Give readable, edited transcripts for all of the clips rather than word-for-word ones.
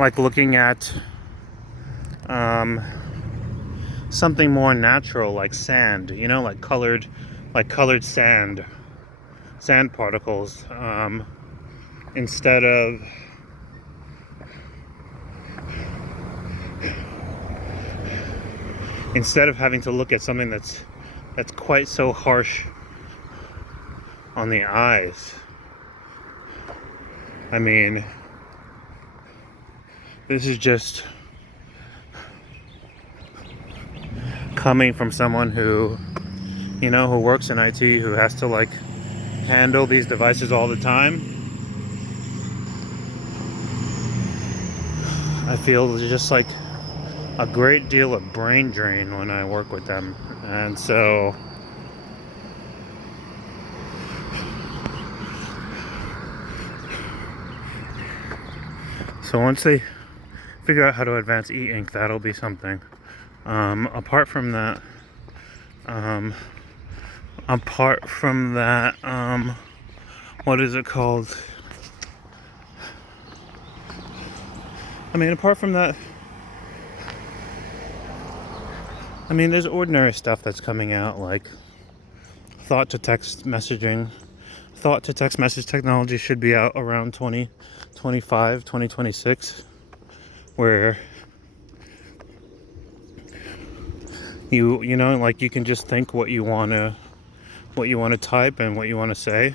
like looking at something more natural, like sand, like colored sand particles, instead of having to look at something that's quite so harsh on the eyes. I mean, this is just coming from someone who works in IT, who has to like handle these devices all the time. I feel just like a great deal of brain drain when I work with them. And so once they figure out how to advance e-ink, that'll be something. Apart from that, what is it called? I mean, apart from that, there's ordinary stuff that's coming out, like thought-to-text message technology should be out around 2025, 2026, where you can just think what you want to type and what you want to say.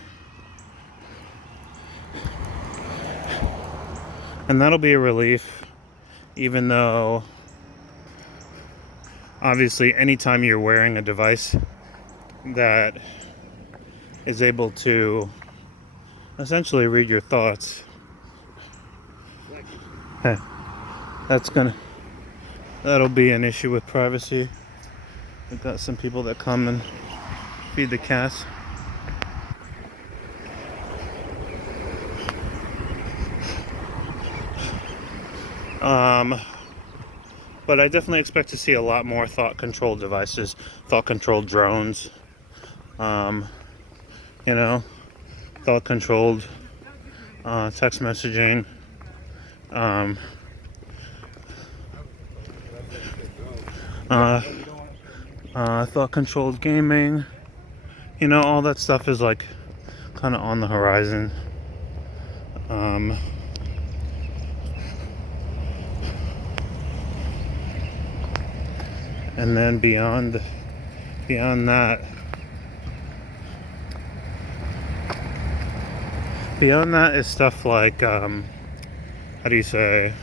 And that'll be a relief, even though obviously anytime you're wearing a device that is able to essentially read your thoughts, that'll be an issue with privacy. We've got some people that come and feed the cats. But I definitely expect to see a lot more thought-controlled devices, thought-controlled drones, thought-controlled text messaging, thought-controlled gaming. All that stuff is like kind of on the horizon. And then beyond that is stuff like, how do you say,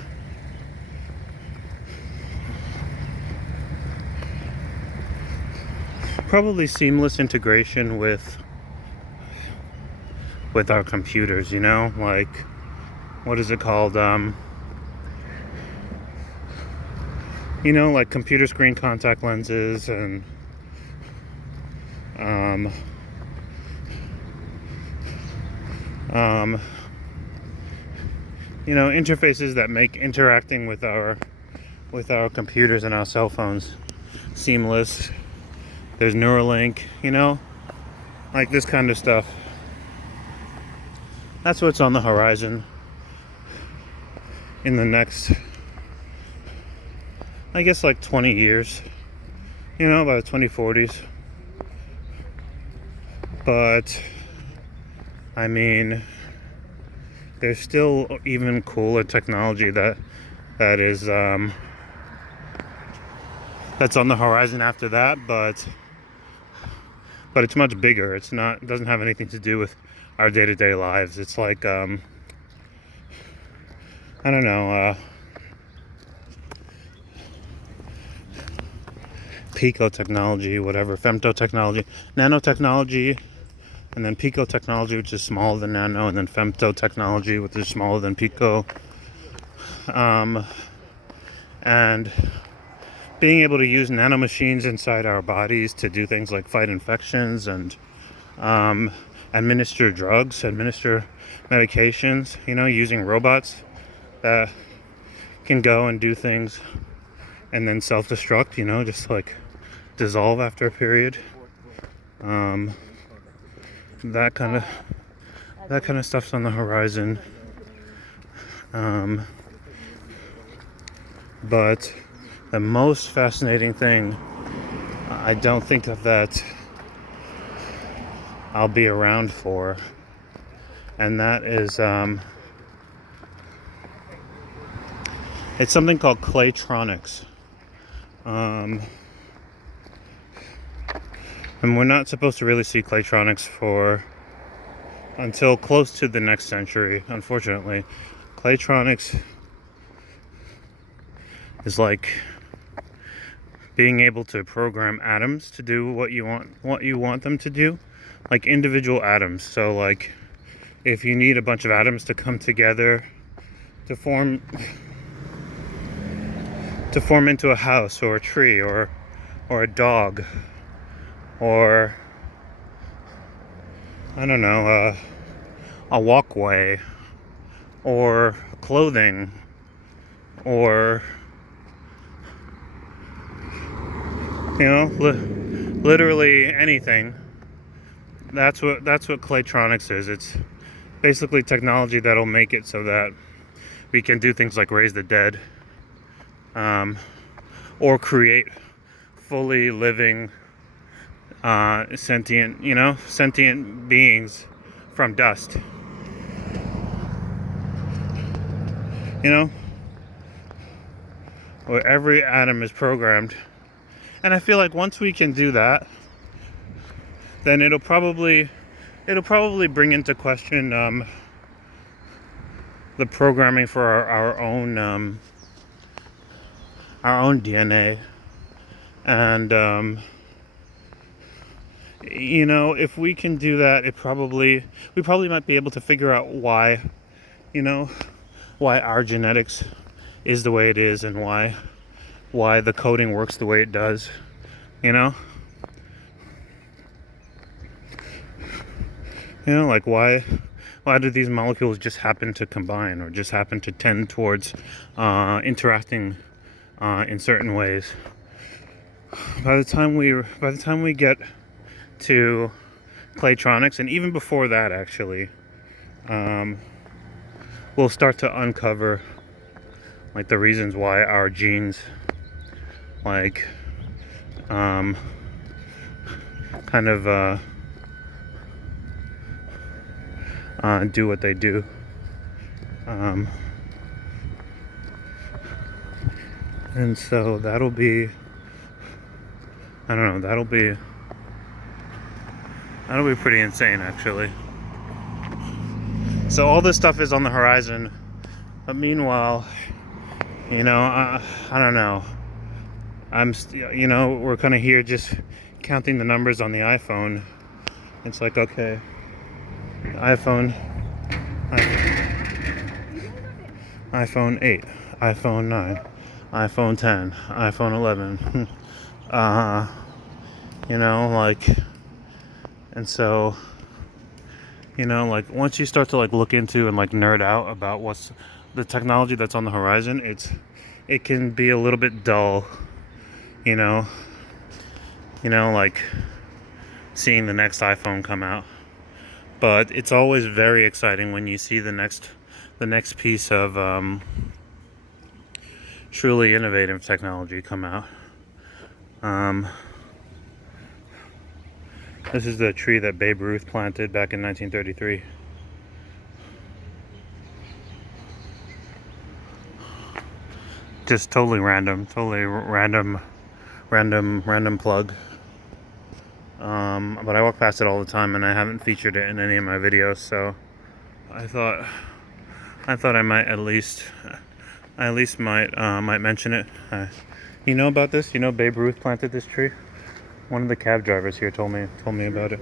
probably seamless integration with our computers, like, what is it called, like computer screen contact lenses and interfaces that make interacting with our computers and our cell phones seamless. There's Neuralink, like this kind of stuff. That's what's on the horizon in the next, I guess, like 20 years, by the 2040s. But I mean, there's still even cooler technology that is that's on the horizon after that, but it's much bigger. It doesn't have anything to do with our day-to-day lives. It's like I don't know, pico technology, whatever, femto technology, nanotechnology, and then pico technology, which is smaller than nano, and then femto technology, which is smaller than pico. And being able to use nanomachines inside our bodies to do things like fight infections and administer drugs, administer medications, using robots that can go and do things and then self-destruct, just like dissolve after a period. That kind of stuff's on the horizon. But the most fascinating thing, I don't think that I'll be around for, and that is it's something called Claytronics. And we're not supposed to really see Claytronics until close to the next century, unfortunately. Claytronics is like being able to program atoms to do what you want them to do, like individual atoms. So like if you need a bunch of atoms to come together to form into a house or a tree or a dog, or I don't know, a walkway, or clothing, or literally anything. That's what Claytronics is. It's basically technology that'll make it so that we can do things like raise the dead, or create fully living sentient beings from dust. Where every atom is programmed. And I feel like once we can do that, then it'll probably bring into question the programming for our own DNA. And if we can do that, we probably might be able to figure out why our genetics is the way it is, and why the coding works the way it does. Like why do these molecules just happen to combine, or just happen to tend towards interacting in certain ways? By the time we get to Claytronics, and even before that, actually, we'll start to uncover like the reasons why our genes like kind of do what they do. And so that'll be pretty insane, actually. So all this stuff is on the horizon, but meanwhile, I don't know. We're kind of here just counting the numbers on the iPhone. It's like, okay, iPhone 8, iPhone 9, iPhone 10, iPhone 11. And so, like once you start to like look into and like nerd out about what's the technology that's on the horizon, it can be a little bit dull, like seeing the next iPhone come out. But it's always very exciting when you see the next piece of truly innovative technology come out. This is the tree that Babe Ruth planted back in 1933. Just totally random plug. But I walk past it all the time, and I haven't featured it in any of my videos, so I thought I might at least might mention it. You know about this? Babe Ruth planted this tree? One of the cab drivers here told me about it.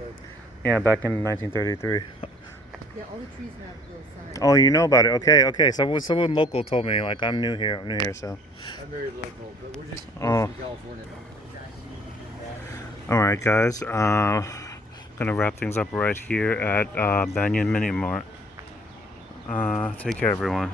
Yeah, back in 1933. Yeah, all the trees have little signs. Oh, you know about it? Okay. Someone local told me. Like, I'm new here, so. I'm very local, but we're just from California. All right, guys. Gonna wrap things up right here at Banyan Mini Mart. Take care, everyone.